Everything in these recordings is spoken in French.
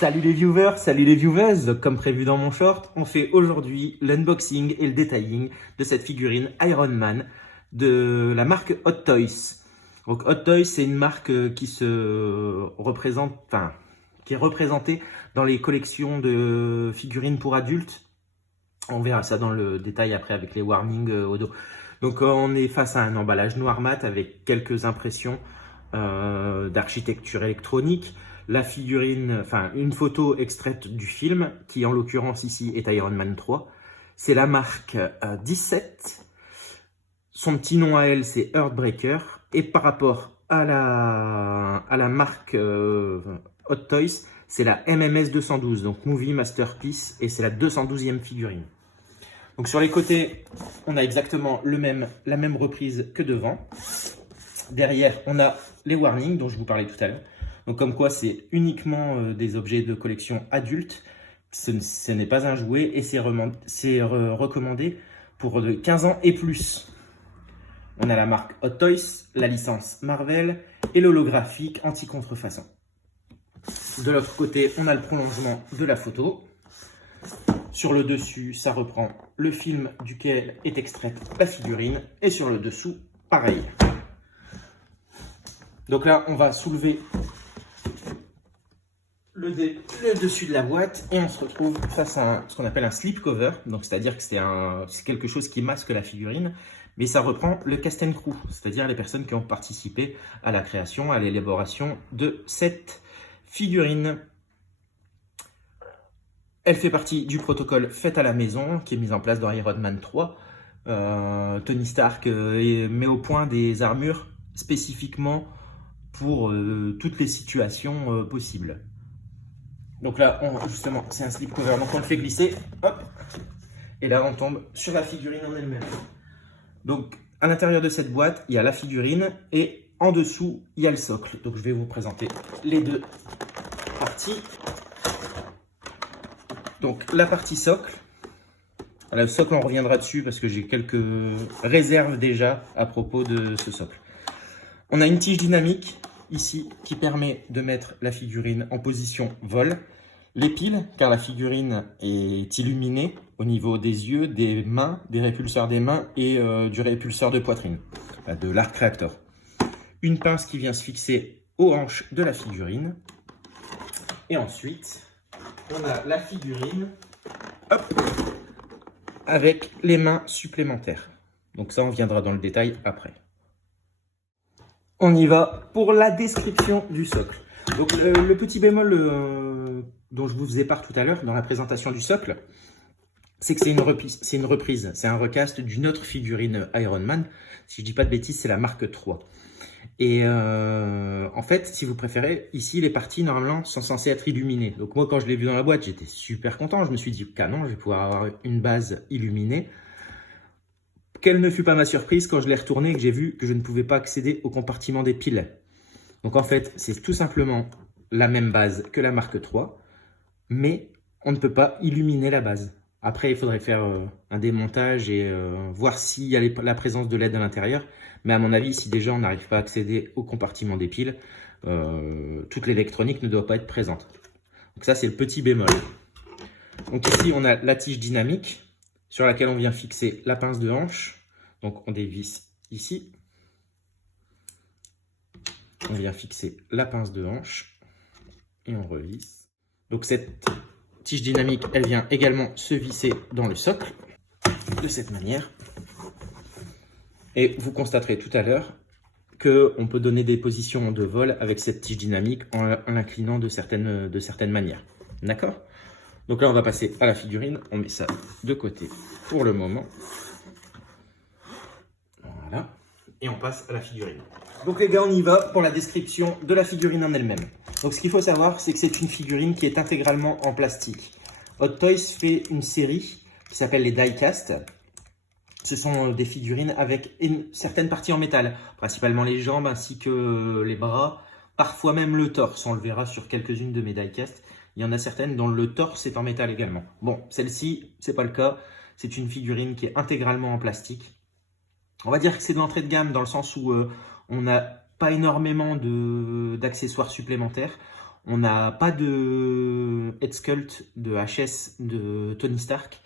Salut les viewers, salut les viewers. Comme prévu dans mon short, on fait aujourd'hui l'unboxing et le detailing de cette figurine Iron Man de la marque Hot Toys. Donc Hot Toys, c'est une marque qui qui est représentée dans les collections de figurines pour adultes. On verra ça dans le détail après avec les warnings au dos. Donc on est face à un emballage noir mat avec quelques impressions d'architecture électronique. La figurine, enfin une photo extraite du film, qui en l'occurrence ici est Iron Man 3. C'est la marque 17. Son petit nom à elle, c'est Earthbreaker. Et par rapport à la marque Hot Toys, c'est la MMS 212, donc Movie Masterpiece, et c'est la 212e figurine. Donc sur les côtés, on a exactement la même reprise que devant. Derrière, on a les warnings dont je vous parlais tout à l'heure. Donc comme quoi, c'est uniquement des objets de collection adultes. Ce n'est pas un jouet et c'est recommandé pour 15 ans et plus. On a la marque Hot Toys, la licence Marvel et l'holographique anti-contrefaçon. De l'autre côté, on a le prolongement de la photo. Sur le dessus, ça reprend le film duquel est extraite la figurine. Et sur le dessous, pareil. Donc là, on va soulever le dessus de la boîte et on se retrouve face à ce qu'on appelle un slipcover. Donc c'est-à-dire que c'est quelque chose qui masque la figurine, mais ça reprend le cast and crew, c'est-à-dire les personnes qui ont participé à la création, à l'élaboration de cette figurine. Elle fait partie du protocole fait à la maison qui est mis en place dans Iron Man 3. Tony Stark met au point des armures spécifiquement pour toutes les situations possibles. Donc là, justement, c'est un slipcover, donc on le fait glisser, hop, et là on tombe sur la figurine en elle-même. Donc à l'intérieur de cette boîte, il y a la figurine et en dessous, il y a le socle. Donc je vais vous présenter les deux parties. Donc la partie socle, le socle on reviendra dessus parce que j'ai quelques réserves déjà à propos de ce socle. On a une tige dynamique ici qui permet de mettre la figurine en position vol. Les piles, car la figurine est illuminée au niveau des yeux, des mains, des répulseurs des mains et du répulseur de poitrine, de l'arc réacteur. Une pince qui vient se fixer aux hanches de la figurine. Et ensuite, on a la figurine hop, avec les mains supplémentaires. Donc ça, on viendra dans le détail après. On y va pour la description du socle. Donc le petit bémol dont je vous faisais part tout à l'heure dans la présentation du socle, c'est que c'est une reprise, c'est un recast d'une autre figurine Iron Man. Si je dis pas de bêtises, c'est la marque 3. Et en fait, si vous préférez, ici les parties normalement sont censées être illuminées. Donc moi quand je l'ai vu dans la boîte, j'étais super content. Je me suis dit, canon, je vais pouvoir avoir une base illuminée. Quelle ne fut pas ma surprise quand je l'ai retourné et que j'ai vu que je ne pouvais pas accéder au compartiment des piles. Donc en fait, c'est tout simplement la même base que la marque 3, mais on ne peut pas illuminer la base. Après, il faudrait faire un démontage et voir s'il y a la présence de LED à l'intérieur. Mais à mon avis, si déjà on n'arrive pas à accéder au compartiment des piles, toute l'électronique ne doit pas être présente. Donc ça, c'est le petit bémol. Donc ici, on a la tige dynamique sur laquelle on vient fixer la pince de hanche. Donc on dévisse ici. On vient fixer la pince de hanche et on revisse. Donc cette tige dynamique, elle vient également se visser dans le socle de cette manière. Et vous constaterez tout à l'heure qu'on peut donner des positions de vol avec cette tige dynamique en l'inclinant de certaines manières. D'accord ? Donc là, on va passer à la figurine. On met ça de côté pour le moment. Voilà. Et on passe à la figurine. Donc les gars, on y va pour la description de la figurine en elle-même. Donc ce qu'il faut savoir, c'est que c'est une figurine qui est intégralement en plastique. Hot Toys fait une série qui s'appelle les die-cast. Ce sont des figurines avec certaines parties en métal, principalement les jambes ainsi que les bras, parfois même le torse. On le verra sur quelques-unes de mes die-cast. Il y en a certaines dont le torse est en métal également. Bon, celle-ci, c'est pas le cas. C'est une figurine qui est intégralement en plastique. On va dire que c'est de l'entrée de gamme dans le sens où on n'a pas énormément d'accessoires supplémentaires. On n'a pas de head sculpt de HS de Tony Stark.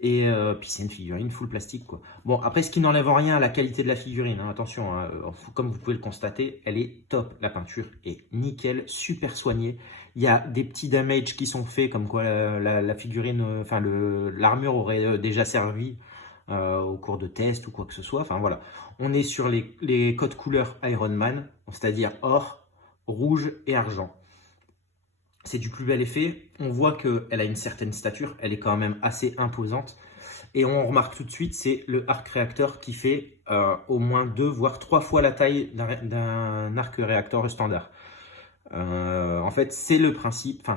Et puis c'est une figurine full plastique, quoi. Bon, après, ce qui n'enlève en rien à la qualité de la figurine, hein, attention, hein, comme vous pouvez le constater, elle est top. La peinture est nickel, super soignée. Il y a des petits damages qui sont faits, comme quoi la figurine, enfin l'armure aurait déjà servi au cours de tests ou quoi que ce soit. Enfin voilà, on est sur les codes couleurs Iron Man, c'est-à-dire or, rouge et argent. C'est du plus bel effet. On voit qu'elle a une certaine stature, elle est quand même assez imposante. Et on remarque tout de suite, c'est le arc réacteur qui fait au moins 2 voire 3 fois la taille d'un arc réacteur standard. En fait, c'est le principe,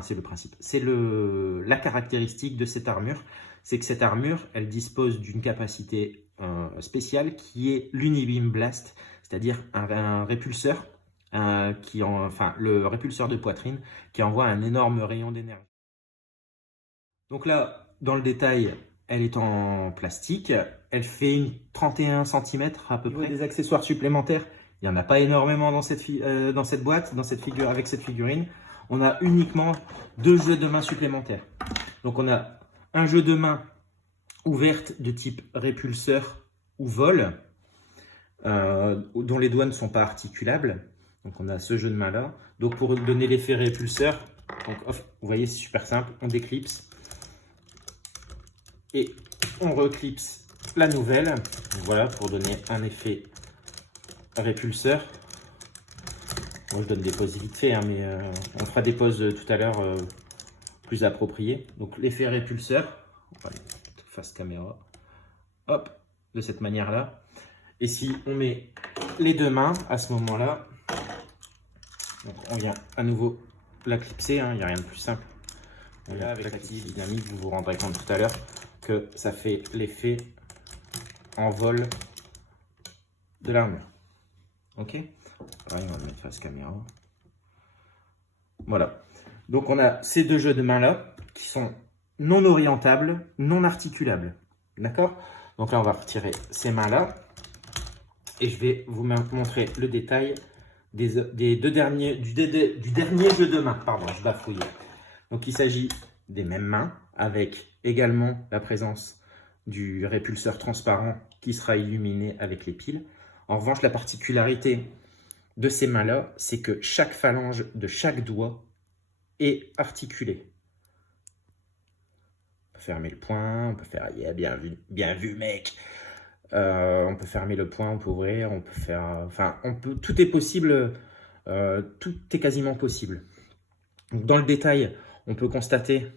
c'est la caractéristique de cette armure. C'est que cette armure, elle dispose d'une capacité spéciale qui est l'Unibeam Blast, c'est-à-dire un répulseur le répulseur de poitrine qui envoie un énorme rayon d'énergie. Donc là, dans le détail, elle est en plastique. Elle fait une 31 cm à peu près. Des accessoires supplémentaires, il n'y en a pas énormément dans cette boîte, avec cette figurine. On a uniquement 2 jeux de main supplémentaires. Donc on a un jeu de main ouverte de type répulseur ou vol, dont les doigts ne sont pas articulables. Donc on a ce jeu de main là. Donc pour donner l'effet répulseur, donc, vous voyez c'est super simple, on déclipse et on reclipse la nouvelle. Donc, voilà pour donner un effet répulseur. Moi je donne des poses vite fait, hein, mais on fera des poses tout à l'heure plus appropriées. Donc l'effet répulseur, on va face caméra, hop, de cette manière là. Et si on met les 2 mains à ce moment là, donc on vient à nouveau la clipser, hein, il n'y a rien de plus simple. Et là, avec la clip dynamique, vous vous rendrez compte tout à l'heure que ça fait l'effet en vol de l'armure. Ok, pareil, on va le mettre face caméra. Voilà. Donc on a ces 2 jeux de main là qui sont non orientables, non articulables. D'accord? Donc là, on va retirer ces mains là et je vais vous montrer le détail du dernier jeu de main. Pardon, je bafouille. Donc il s'agit des mêmes mains avec également la présence du répulseur transparent qui sera illuminé avec les piles. En revanche, la particularité de ces mains-là, c'est que chaque phalange de chaque doigt est articulée. On peut fermer le poing, on peut faire yeah, bien vu mec. On peut fermer le poing, on peut ouvrir, on peut faire, enfin, tout est possible, tout est quasiment possible. Donc, dans le détail, on peut constater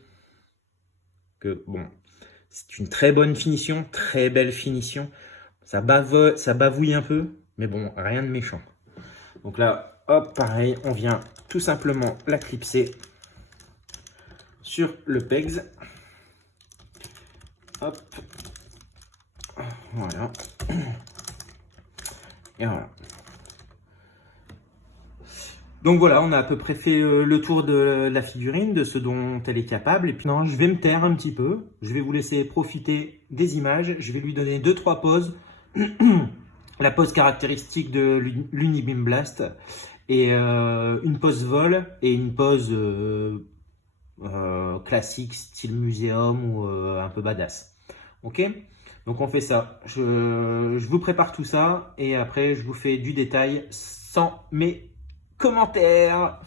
que bon, c'est une très bonne finition, très belle finition. Ça bavouille un peu, mais bon, rien de méchant. Donc là, hop, pareil, on vient tout simplement la clipser sur le pegs. Hop, voilà. Et voilà. Donc voilà, on a à peu près fait le tour de la figurine, de ce dont elle est capable. Et puis non, je vais me taire un petit peu. Je vais vous laisser profiter des images. Je vais lui donner 2-3 poses. La pose caractéristique de l'Unibeam Blast. Et une pose vol et une pose classique, style muséum ou un peu badass. Ok? Donc on fait ça. Je vous prépare tout ça et après je vous fais du détail sans mes commentaires.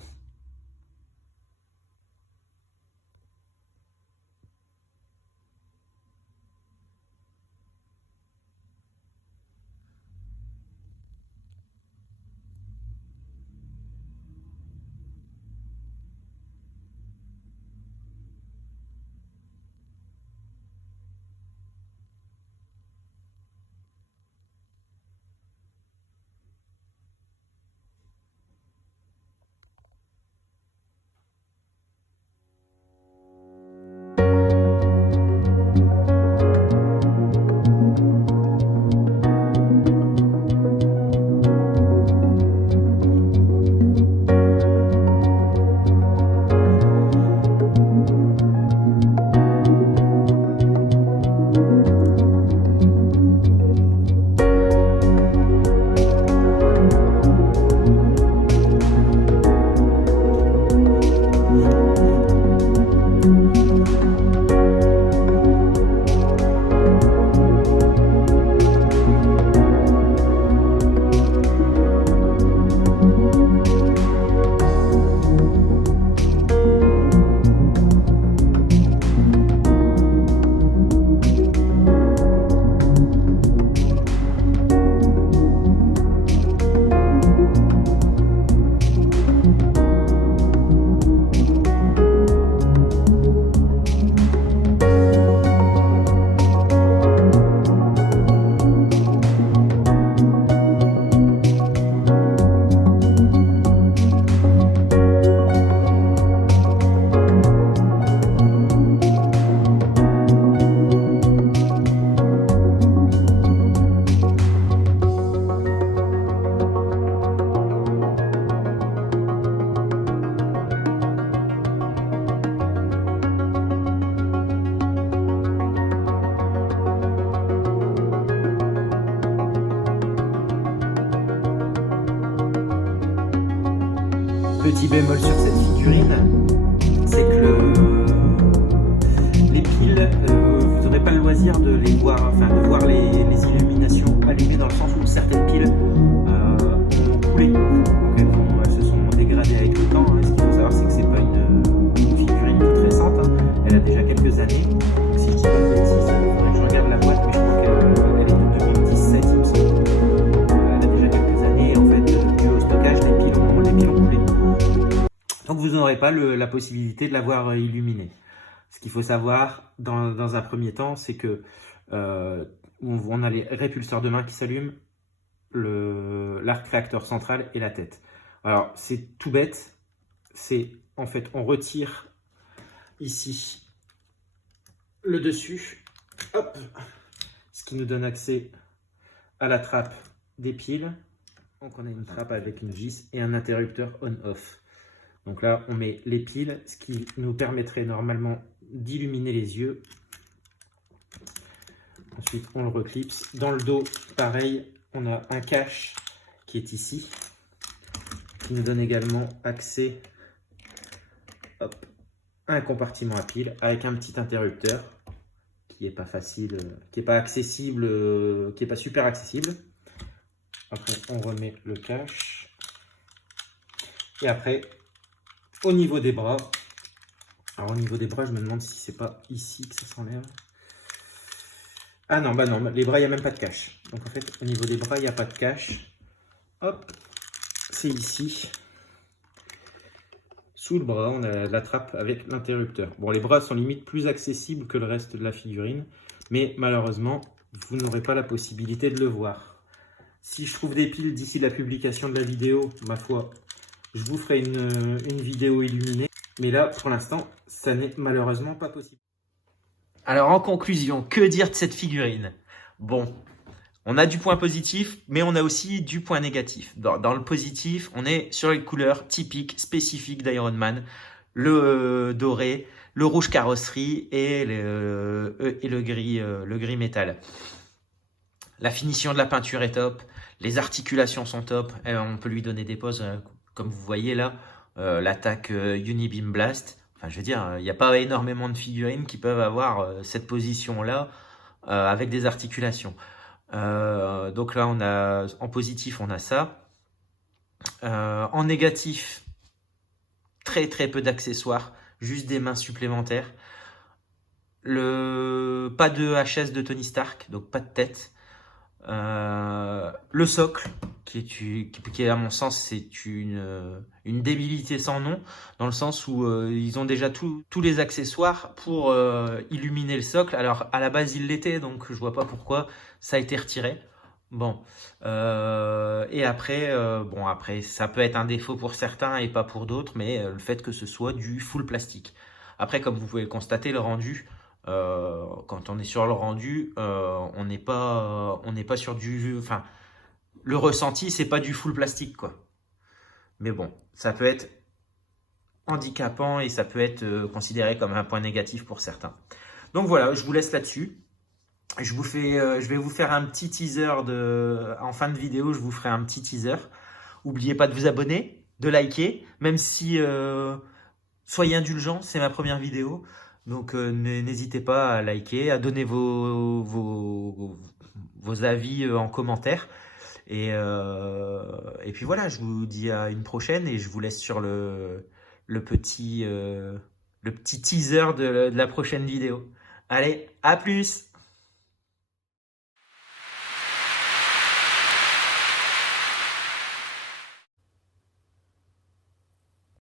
petit bémol sur cette figurine, c'est que les piles, vous n'aurez pas le loisir de les voir, enfin de voir les illuminations allumées, dans le sens où certaines piles ont coulé, donc elles se sont dégradées avec le temps. Hein. Ce qu'il faut savoir, c'est que c'est pas une figurine toute récente, hein. Elle a déjà quelques années. Donc, si je dis pas de bêtises, il faudrait que je regarde la boîte, mais je crois qu'elle est de 2017, il me semble. Elle a déjà quelques années, et en fait, dû au stockage, les piles ont coulé. Donc vous n'aurez pas la possibilité de l'avoir illuminée. Ce qu'il faut savoir dans un premier temps, c'est que on a les répulseurs de main qui s'allument, l'arc réacteur central et la tête. Alors c'est tout bête, c'est en fait on retire ici le dessus, hop, ce qui nous donne accès à la trappe des piles. Donc on a une trappe avec une vis et un interrupteur on-off. Donc là, on met les piles, ce qui nous permettrait normalement d'illuminer les yeux. Ensuite, on le reclipse. Dans le dos, pareil, on a un cache qui est ici, qui nous donne également accès à un compartiment à piles avec un petit interrupteur qui n'est pas facile, qui n'est pas accessible, qui n'est pas super accessible. Après, on remet le cache. Et après, au niveau des bras, alors au niveau des bras, je me demande si c'est pas ici que ça s'enlève. Ah non, bah non, les bras, il n'y a même pas de cache. Donc en fait, au niveau des bras, il n'y a pas de cache. Hop, c'est ici. Sous le bras, on a la trappe avec l'interrupteur. Bon, les bras sont limite plus accessibles que le reste de la figurine, mais malheureusement, vous n'aurez pas la possibilité de le voir. Si je trouve des piles d'ici la publication de la vidéo, ma foi, je vous ferai une vidéo illuminée. Mais là, pour l'instant, ça n'est malheureusement pas possible. Alors, en conclusion, que dire de cette figurine? Bon, on a du point positif, mais on a aussi du point négatif. Dans le positif, on est sur les couleurs typiques, spécifiques d'Iron Man. Le doré, le rouge carrosserie et le gris métal. La finition de la peinture est top. Les articulations sont top. On peut lui donner des poses, comme vous voyez là. L'attaque Unibeam Blast. Enfin, je veux dire, il n'y a pas énormément de figurines qui peuvent avoir cette position-là avec des articulations. Donc là, on a en positif, on a ça. En négatif, très peu d'accessoires, juste des mains supplémentaires. Pas de HS de Tony Stark, donc pas de tête. Le socle, qui est à mon sens, c'est une débilité sans nom, dans le sens où ils ont déjà tous les accessoires pour illuminer le socle. Alors à la base il l'était, donc je vois pas pourquoi ça a été retiré. Bon, et après, après ça peut être un défaut pour certains et pas pour d'autres, mais le fait que ce soit du full plastique. Après, comme vous pouvez le constater, le rendu, quand on est sur le rendu, on n'est pas sur du, enfin, le ressenti, c'est pas du full plastique, quoi. Mais bon, ça peut être handicapant et ça peut être considéré comme un point négatif pour certains. Donc voilà, je vous laisse là-dessus. Je vais vous faire un petit teaser en fin de vidéo. Je vous ferai un petit teaser. N'oubliez pas de vous abonner, de liker, même si soyez indulgents, c'est ma première vidéo. Donc n'hésitez pas à liker, à donner vos avis en commentaire. Et puis voilà, je vous dis à une prochaine et je vous laisse sur le petit teaser de la prochaine vidéo. Allez, à plus!